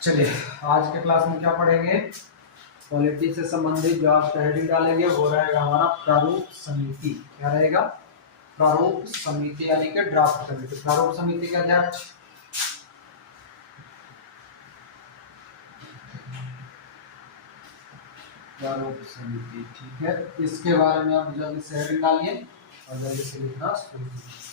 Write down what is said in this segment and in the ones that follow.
चलिए, आज के क्लास में क्या पढ़ेंगे? पॉलिटी से संबंधित जो आप हेडिंग डालेंगे वो रहेगा हमारा प्रारूप समिति। क्या रहेगा? प्रारूप समिति यानी कि ड्राफ्ट कमेटी। प्रारूप समिति का अध्यक्ष प्रारूप समिति, ठीक है। इसके बारे में आप जल्दी से हेडिंग डालिए और जल्दी से लिखना शुरू कीजिए।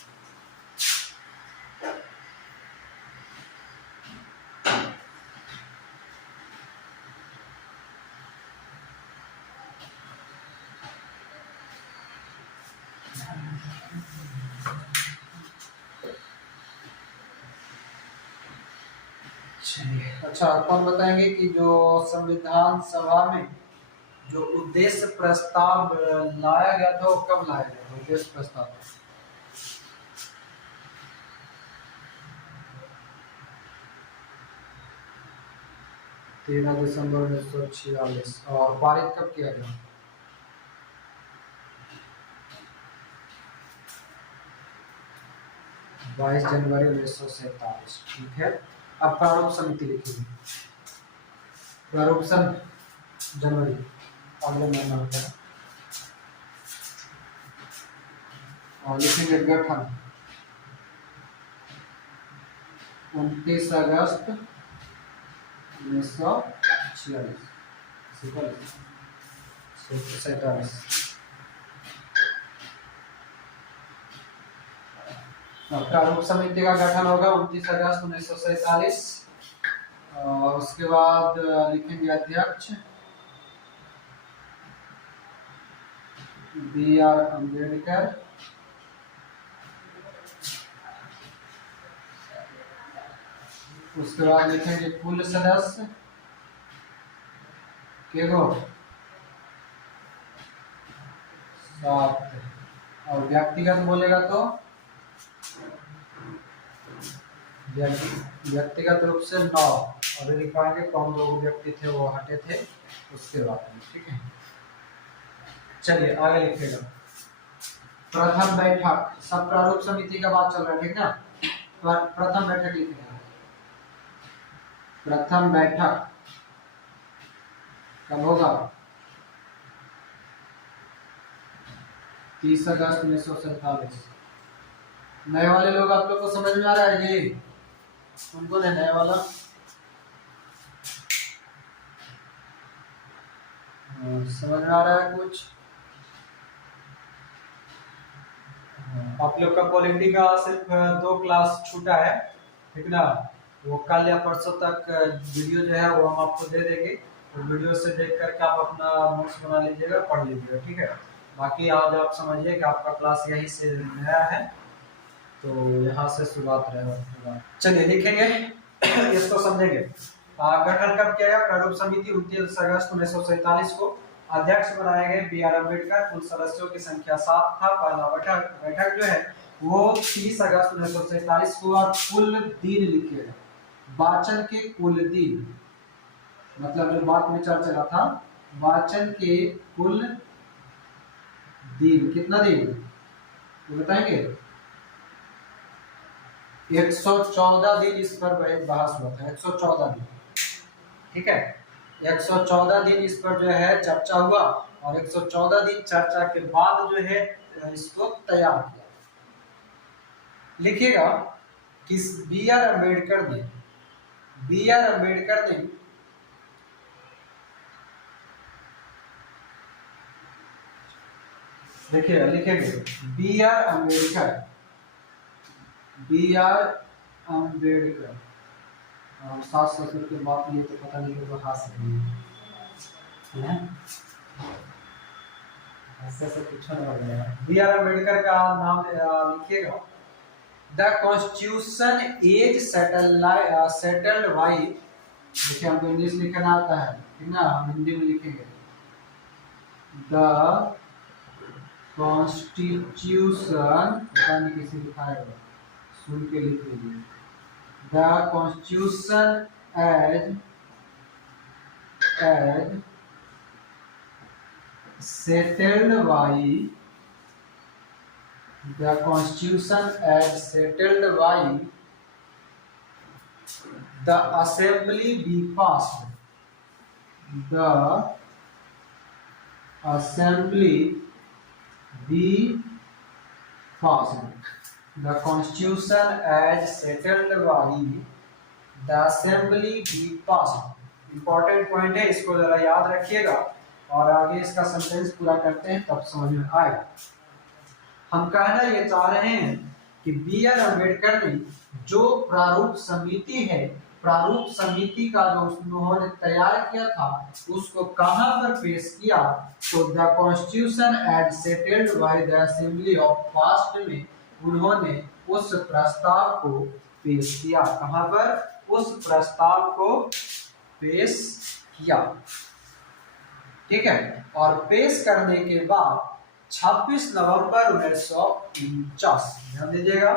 अच्छा, कौन बताएंगे कि जो संविधान सभा में जो उद्देश्य प्रस्ताव लाया गया था वो कब लाया गया था? उद्देश्य प्रस्ताव 13 दिसंबर 1946। और पारित कब किया गया? 22 जनवरी 1947। ठीक है। अब प्रारूप समिति लिखेंगे। प्रारूप जनवरी अगले महीना होता है। और लिखेंगे गठन 29 अगस्त 1947। प्रारूप समिति का गठन होगा 29 अगस्त 1947। उसके बाद लिखेंगे अध्यक्ष B.R. अम्बेडकर। उसके बाद लिखेंगे कुल सदस्य के गो 7। और व्यक्तिगत बोलेगा तो व्यक्तिगत रूप से 9। और लिख पाएंगे कौन लोग व्यक्ति थे वो हटे थे उसके बाद में। ठीक है, चलिए आगे लिखेगा। प्रथम बैठक, सब प्रारूप समिति का बात चल रहा है, ठीक ना। प्रथम बैठक लिखेगा। प्रथम बैठक कब होगा? 30 अगस्त 1947। नए वाले लोग आप लोग को समझ में आ रहा है जी? उनको नहीं, नया वाला समझ में आ रहा है कुछ? आप लोग का पॉलिटी का सिर्फ 2 क्लास छूटा है, ठीक ना। वो कल या परसों तक वीडियो जो है वो हम आपको दे देंगे। तो वीडियो से देख करके आप अपना नोट्स बना लीजिएगा, पढ़ लीजिएगा, ठीक है। बाकी आज आप समझिए कि आपका क्लास यहीं से नया है तो यहाँ से शुरुआत रहेगा। चलिए लिखेंगे इसको समझेंगे। गठन कब किया गया? प्रारूप समिति 29 अगस्त 1947 को। अध्यक्ष बनाए गए B.R. अम्बेडकर। कुल सदस्यों की संख्या 7 था। पहला बैठक जो है वो 30 अगस्त 1947 को। और कुल दिन लिखिएगा। वाचन के कुल दिन, मतलब जो बात में चर्चा था, वाचन के कुल दिन कितना दिन तो बताएंगे? 114 दिन इस पर बहस हुआ था। 114 दिन, ठीक है। 114 दिन इस पर जो है चर्चा हुआ। और 114 दिन चर्चा के बाद जो है इसको तैयार किया। लिखिएगा किस B.R. अम्बेडकर ने देखिए लिखेंगे B.R. अम्बेडकर। सास ससुर के बात नहीं तो पता नहीं तो हाथ से ऐसे कुछ नहीं बनेगा। B.R. अम्बेडकर का नाम लिखिएगा। The constitution is settled by, देखिए हमको इंग्लिश लिखना आता है, ठीक ना, हम हिंदी में लिखेंगे। द कॉन्स्टिट्यूशन, पता नहीं किसी लिखाएगा, सुन के लिख लीजिए। The constitution as settled by the assembly be passed, the assembly be passed, the constitution as settled by the assembly be passed. Important point है, इसको जरा याद रखिएगा और आगे इसका सेंटेंस पूरा करते हैं तब समझ में आएगा। हम कहना ये चाह रहे हैं कि बी आर अम्बेडकर ने जो प्रारूप समिति है, प्रारूप समिति का जो उन्होंने तैयार किया था उसको कहां पर पेश किया, तो the constitution as settled by the assembly of passed में उन्होंने उस प्रस्ताव को पेश किया। कहां पर? उस प्रस्ताव को पेश किया, ठीक है। और पेश करने के बाद 26 नवंबर 1949, ध्यान दीजिएगा,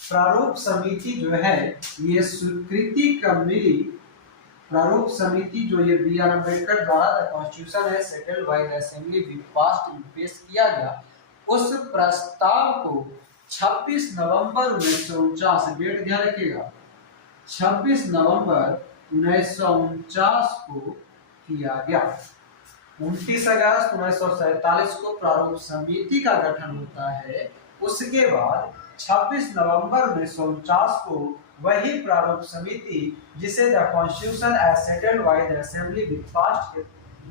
प्रारूप समिति जो है ये स्वीकृति कब मिली? प्रारूप समिति जो ये बी आर अम्बेडकर द्वारा द कॉन्स्टिट्यूशन है settled by the assembly be passed में पेश किया गया, उस प्रस्ताव को 26 नवंबर 1949, डेट ध्यान रखिएगा, 26 नवंबर 1949 को किया गया। 29 अगस्त 1947 को प्रारूप समिति का गठन होता है। उसके बाद 26 नवंबर 1949 को वही प्रारूप समिति जिसे the constitution as settled by the assembly with passed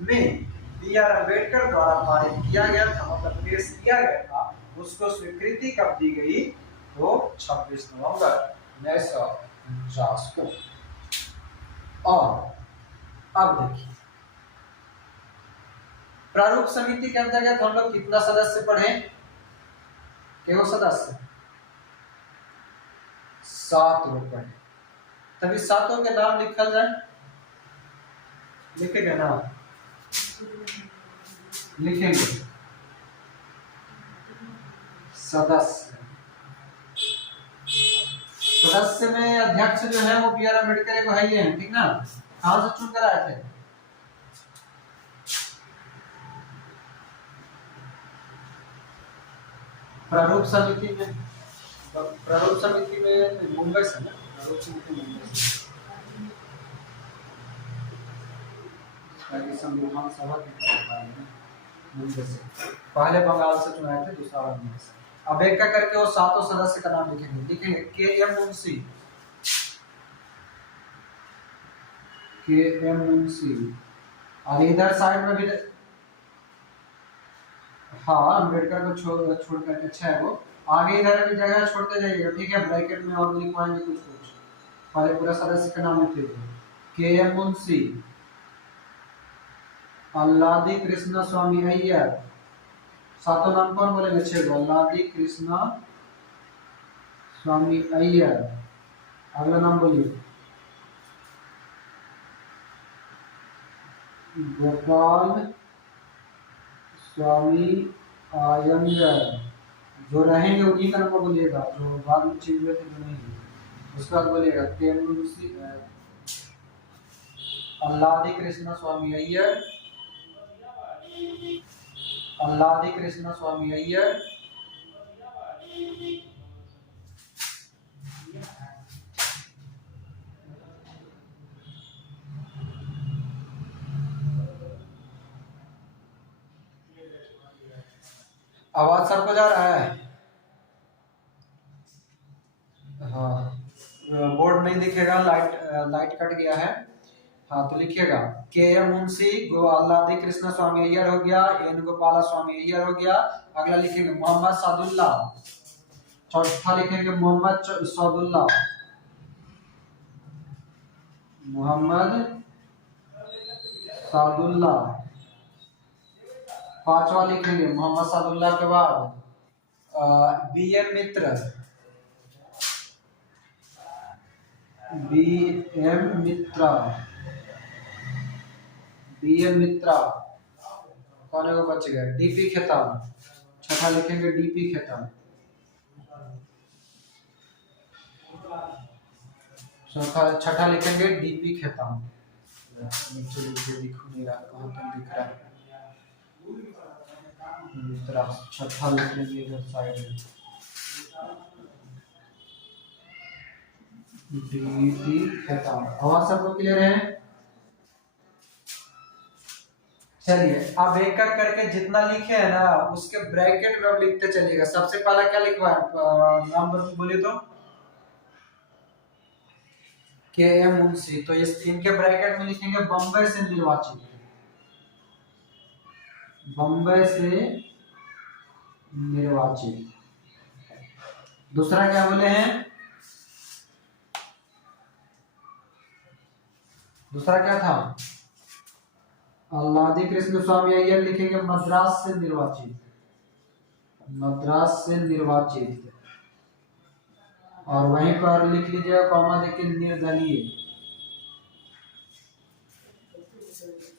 में बी आर अम्बेडकर द्वारा पारित किया गया था, मतलब पेश किया गया था, उसको स्वीकृति कब दी गई? तो 26 नवंबर 1949 को। और अब देखिए, प्रारूप समिति के अंतर्गत हम लोग कितना सदस्य पढ़े? केवल सदस्य 7 लोग पढ़े। तभी 7 के नाम लिखल जाए, लिखेंगे ना? लिखेंगे सदस्य। सदस्य में अध्यक्ष जो है वो बी आर अम्बेडकर को है ही है, ठीक ना? कहां से चुन कर आए थे? प्रारूप समिति में, प्रारूप समिति में मुंबई से ना, प्रारूप समिति मुंबई से, संविधान सभा के मुंबई से, पहले बंगाल से चुनाए थे, दूसरा मुंबई से। अब एक का करके वो 7 सदस्य का नाम लिखेंगे, लिखेंगे के एम मुंशी, के एम मुंशी, और इधर साइड में भी हाँ अम्बेडकर को छोड़ करके अच्छा है वो, आगे इधर भी जगह छोड़ते जाइएगा, ठीक है। ब्रैकेट में और लिखवाएंगे कुछ कुछ, पहले पूरा सदस्य का नाम लिख लीजिए, के एम मुंशी, अल्लादी कृष्णा स्वामी अय्यर, 7 नाम कौन बोलेंगे? 6, अल्लादी कृष्णा स्वामी अय्यर। अगला नाम बोलिए, गोपाल स्वामी अयंगर। जो रहेंगे उन्हीं का नंबर बोलिएगा, जो बाद में चेंज हुए थे जो नहीं। उसके बाद बोलिएगा के मुंशी, अल्लादी कृष्णा स्वामी अय्यर, अल्लादी कृष्णा स्वामी अय्यर, आवाज सबको जा रहा है? हाँ, बोर्ड नहीं दिखेगा, लाइट कट गया है। हाँ तो लिखिएगा के एम मुंशी, गो अल्लादी कृष्णा स्वामी अय्यर हो गया, एन गोपाला स्वामी अय्यर हो गया। अगला लिखेंगे मोहम्मद सादुल्ला, चौथा लिखेंगे मोहम्मद सादुल्ला, मोहम्मद सादुल्ला। 5वां लिखेंगे मोहम्मद सादुल्ला के बाद बी एम मित्र, बी एम मित्रा, बी एम मित्रा। कौन है वो बच गए? डीपी खेतान, 6ठा लिखेंगे डीपी खेतान, छठा लिखेंगे डीपी खेतान। नीचे लिखिए, दिख नहीं रहा, कहाँ तक दिख रहा है? मित्रा, छठा लिखेंगे इधर साइड में। डीपी खेतान। आवाज सबको क्लियर है? चलिए अब एक एक करके जितना लिखे है ना उसके ब्रैकेट में अब लिखते चलिएगा। सबसे पहला क्या लिखवा है, नाम बोलिए तो। के एम मुंशी, तो इस इनके ब्रैकेट में लिखेंगे बम्बई से निर्वाचित। बम्बई से निर्वाचित। दूसरा क्या बोले हैं? दूसरा क्या था? अल्लादी कृष्ण स्वामी अय्यर लिखेंगे मद्रास से निर्वाचित। मद्रास से निर्वाचित। और वहीं पर लिख लीजिएगा कॉमा देके निर्दलीय।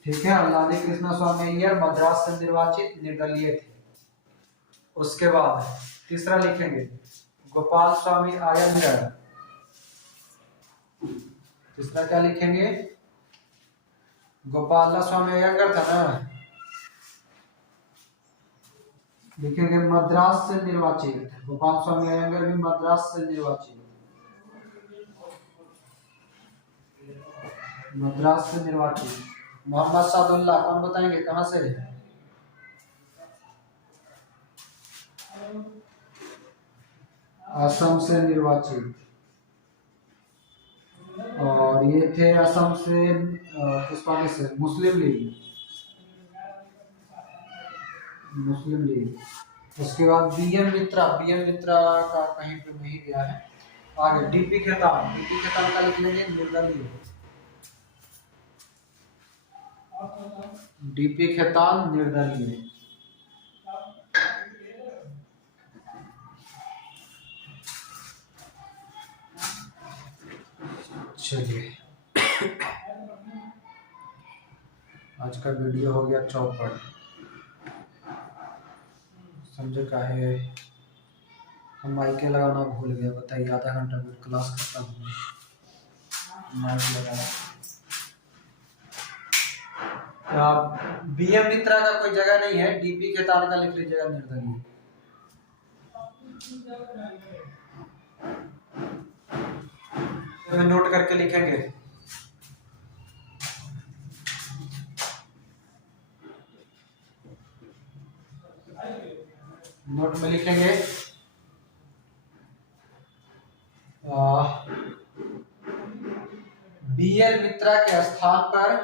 ठीक है, अल्लादी कृष्ण स्वामी अय्यर मद्रास से निर्वाचित निर्दलीय थे। उसके बाद तीसरा लिखेंगे गोपाल स्वामी अयंगर। तीसरा क्या लिखेंगे? गोपाल स्वामी अयंगर था ना, लिखेंगे मद्रास से निर्वाचित। गोपाल स्वामी अयंगर भी मद्रास से निर्वाचित। मद्रास से निर्वाचित। मोहम्मद सादुल्लाह कौन बताएंगे कहां से? असम से निर्वाचित। और ये थे असम से किस पार्टी से? मुस्लिम लीग। मुस्लिम लीग। उसके बाद बीएम मित्रा। बीएम मित्रा का कहीं पे नहीं गया है। आगे डीपी खेतान। डीपी खेतान का लिख लेंगे निर्दलीय। डीपी खेतान निर्दलीय। चलिए आज का वीडियो हो गया चौपट। समझे काहे हम माइक लगाना भूल गए, बताइए। आधा घंटा में क्लास खत्म हो, माइक लगाना। बीएम मित्रा का कोई जगह नहीं है, डीपी खेतान का लिख लीजिएगा निर्दलीय। नोट करके लिखेंगे। नोट में लिखेंगे बीएल मित्रा के स्थान पर,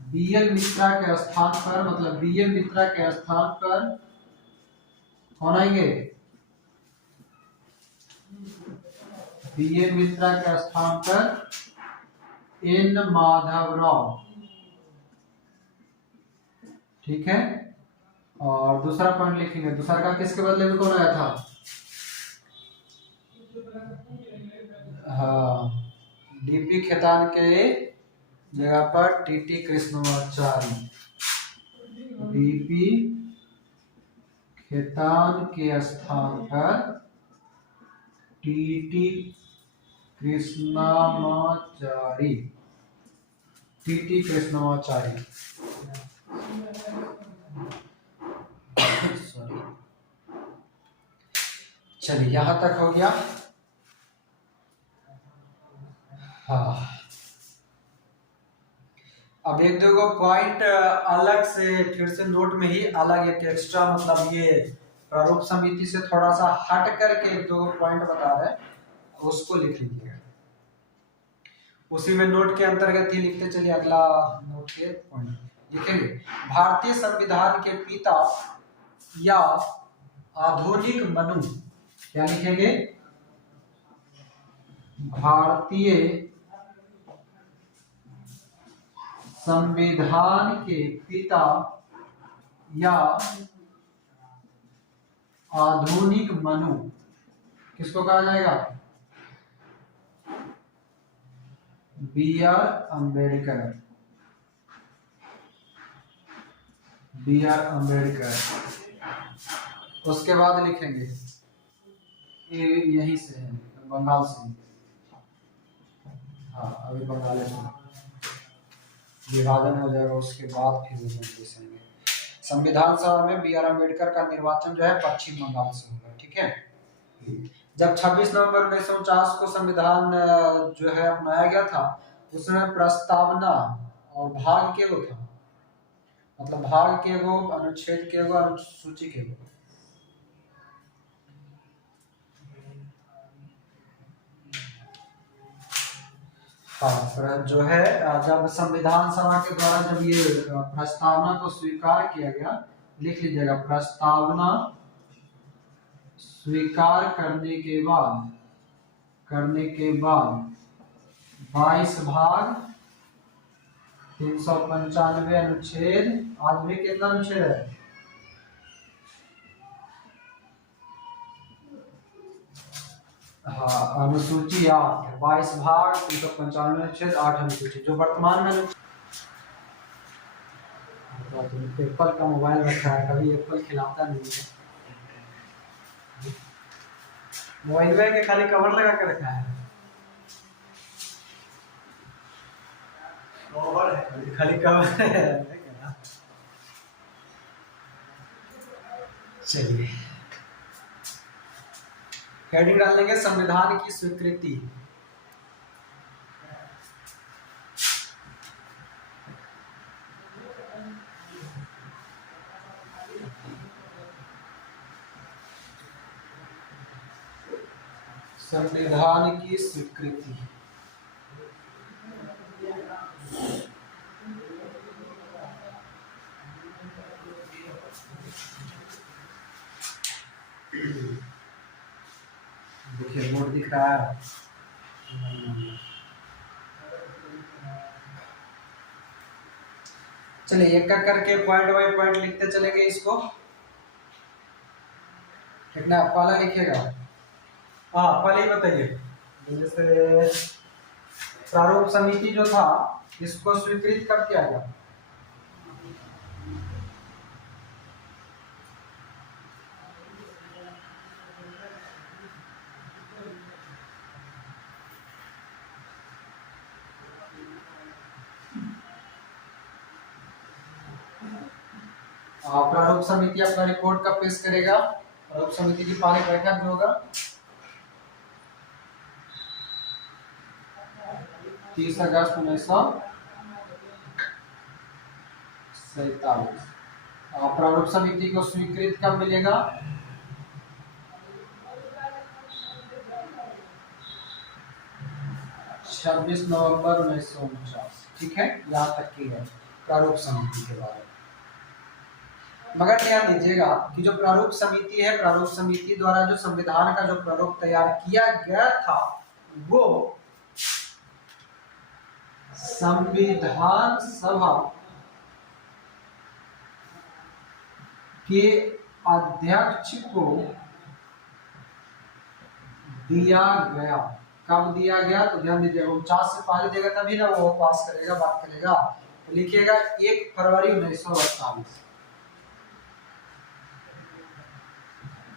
बीएल मित्रा के स्थान पर, मतलब बीएल मित्रा के स्थान पर कौन आएंगे? बीएल मित्रा के स्थान पर एन माधवराव। ठीक है, और दूसरा पॉइंट लिखेंगे। दूसरा का किसके बदले में कौन आया था? हाँ, डीपी खेतान के जगह पर टीटी कृष्णमाचारी। डीपी खेतान के स्थान पर TT Krishnamachari. TT Krishnamachari. Sorry. चलिए यहां तक हो गया। हाँ, अब एक दो पॉइंट अलग से फिर से नोट में ही अलग एक एक्स्ट्रा, मतलब ये प्रारूप समिति से थोड़ा सा हट करके एक दो पॉइंट बता रहे हैं, उसको लिख लीजिएगा। उसी में नोट के अंतर्गत ही लिखते चलिए। अगला नोट के पॉइंट लिखेंगे भारतीय संविधान के पिता या आधुनिक मनु। क्या लिखेंगे? भारतीय संविधान के पिता या आधुनिक मनु किसको कहा जाएगा? B R Ambedkar. B R Ambedkar. उसके बाद लिखेंगे, ये यहीं से है, बंगाल से। हाँ, अभी बंगाल से विभाजन हो जाएगा, उसके बाद फिर देखेंगे। संविधान सभा में बी आर अम्बेडकर का निर्वाचन जो है पश्चिम बंगाल से होगा। ठीक है, जब 26 नवंबर 1949 को संविधान जो है अपनाया गया था, उसमें प्रस्तावना और भाग के वो था, मतलब भाग के वो, अनुच्छेद के वो, अनुसूची के वो। हाँ, जो है जब संविधान सभा के द्वारा जब ये प्रस्तावना को स्वीकार किया गया, लिख लीजिएगा, प्रस्तावना स्वीकार करने के बाद 22 भाग, 395 अनुच्छेद, आज भी कितना अनुच्छेद है? हाँ, अनुसूची 8, 22 भाग, 395 अनुच्छेद, 8 अनुसूची, जो वर्तमान में एप्पल का मोबाइल रखा है, कभी एप्पल खिलाता नहीं है, मोबाइल के खाली कवर लगा के रखा है, खाली कवर है। चलिए, हेडिंग डाल देंगे संविधान की स्वीकृति। संविधान की स्वीकृति। देखिए बोर्ड दिख रहा है, चलिए एक एक करके पॉइंट बाय पॉइंट लिखते चलेंगे इसको, ठीक ना? पहला लिखिएगा, हाँ पहले ही बताइए, जैसे प्रारूप समिति जो था, इसको स्वीकृत कब किया गया? प्रारूप समिति अपना रिपोर्ट कब पेश करेगा? प्रारूप समिति की पहली बैठक जो होगा 30 अगस्त 1947। प्रारूप समिति को स्वीकृत कब मिलेगा? 26 नवंबर 1949। ठीक है, यहाँ तक की है प्रारूप समिति के बारे में। मगर ध्यान दीजिएगा कि जो प्रारूप समिति है, प्रारूप समिति द्वारा जो संविधान का जो प्रारूप तैयार किया गया था, वो संविधान सभा के अध्यक्ष को दिया गया। कब दिया गया? तो ध्यान दीजिएगा, 49 से पहले देगा तभी ना वो पास करेगा, बात करेगा। तो लिखिएगा 1 फरवरी 1948।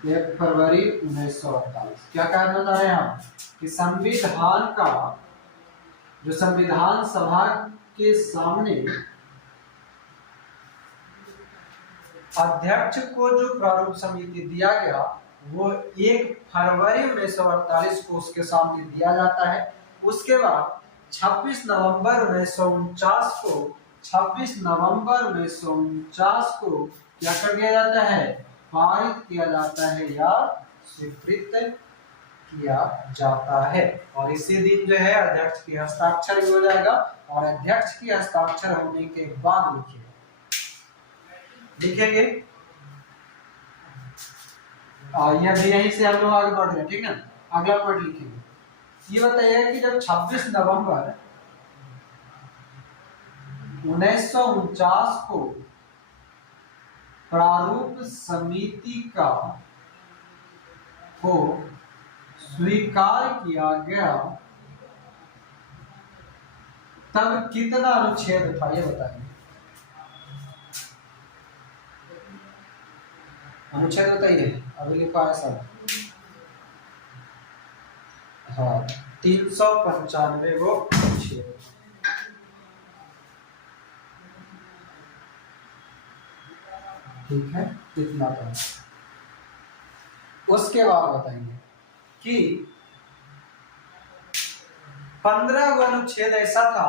1 फरवरी 1948। क्या कहना चाह रहे हैं हम कि संविधान का जो संविधान सभा के सामने अध्यक्ष को जो प्रारूप समिति दिया गया, वो 1 फरवरी 1948 को उसके सामने दिया जाता है। उसके बाद 26 नवंबर 1949 को 26 नवंबर 1949 को क्या कर दिया जाता है? पारित किया जाता है या स्वीकृत किया जाता है। और इसी दिन जो है अध्यक्ष की हस्ताक्षर भी हो जाएगा। और अध्यक्ष की हस्ताक्षर होने के बाद लिखेंगे, यह भी यहीं से हम लोग आगे बढ़ रहे हैं, ठीक है। अगला पॉइंट लिखेंगे, ये बताइए कि जब 26 नवंबर 1949 को प्रारूप समिति को स्वीकार किया गया, तब कितना अनुच्छेद था, ये बताइए। अनुच्छेद बताइए, अभी लिखा है सब। हाँ, 395 वो अनुच्छेद। ठीक है, कितना था? उसके बाद बताएंगे कि 15 अनुच्छेद ऐसा था,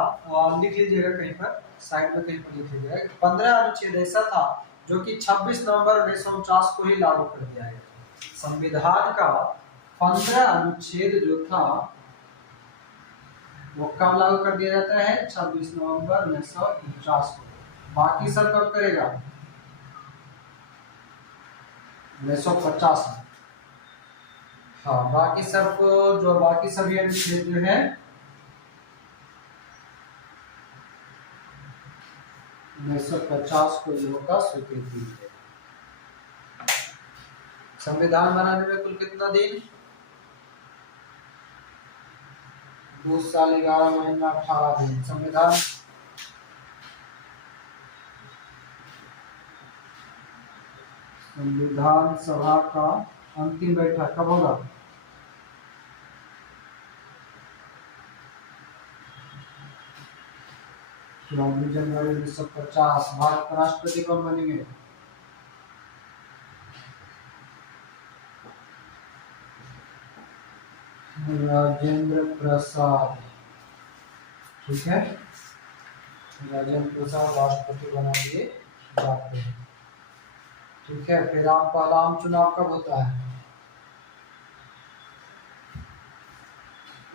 लिख लीजिएगा कहीं पर, साइड में कहीं पर लिख लीजिएगा, 15 अनुच्छेद ऐसा था जो कि 26 नवंबर 1949 को ही लागू कर दिया गया। संविधान का 15 अनुच्छेद जो था वो कब लागू कर दिया जाता है? 26 नवंबर 1949 को। बाकी सब कब करेगा? 1950 में। हाँ, बाकी सबको जो बाकी सभी अनुच्छेद जो है 1950 को योग का स्वीकृति है। संविधान बनाने में कुल कितना दिन? 2 साल 11 महीना 18 दिन। संविधान सभा का अंतिम बैठक कब होगा? जनवरी 1950। भारत का राष्ट्रपति कौन बनेंगे? राजेंद्र प्रसाद। ठीक है, राजेंद्र प्रसाद राष्ट्रपति बना दिए जाते हैं। ठीक है, फिर आपका आम चुनाव कब होता है?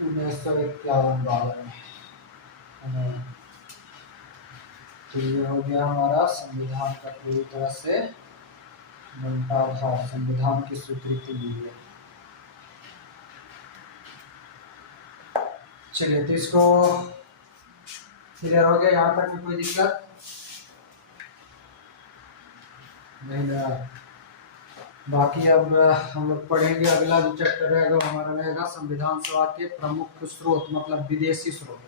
1951-52 में। तो ये हो गया हमारा संविधान का पूरी तरह से बनता था, संविधान की स्वीकृति ली है। चलिए, तो इसको क्लियर हो गया, यहाँ तक कोई दिक्कत नहीं ना। बाकी अब हम लोग पढ़ेंगे, अगला जो चैप्टर रहेगा हमारा रहेगा संविधान सभा के प्रमुख स्रोत, मतलब विदेशी स्रोत।